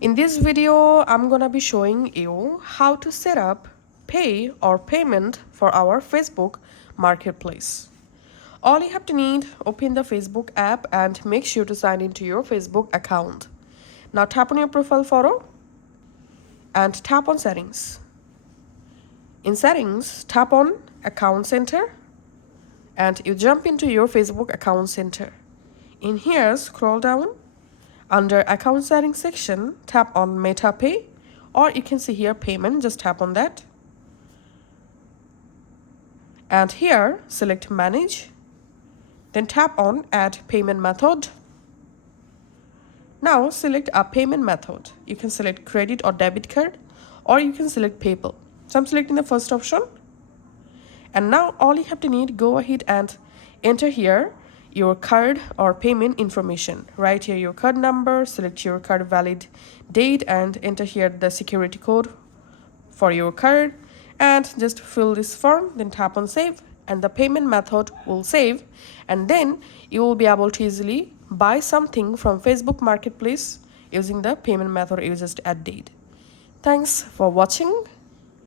In this video, I'm gonna be showing you how to set up pay or payment for our Facebook marketplace. All you have to need, open the Facebook app and make sure to sign into your Facebook account. Now tap on your profile photo and tap on settings. In settings, tap on account center and you jump into your Facebook account center. In here, scroll down. Under account settings section, tap on MetaPay, or you can see here payment, just tap on that. And here, select manage, then tap on add payment method. Now select a payment method. You can select credit or debit card, or you can select PayPal. So I'm selecting the first option. And now all you have to need, go ahead and enter here your card or payment information. Write here your card number, select your card valid date and enter here the security code for your card and just fill this form, then tap on save and the payment method will save, and then you will be able to easily buy something from Facebook Marketplace using the payment method you just added. Thanks for watching.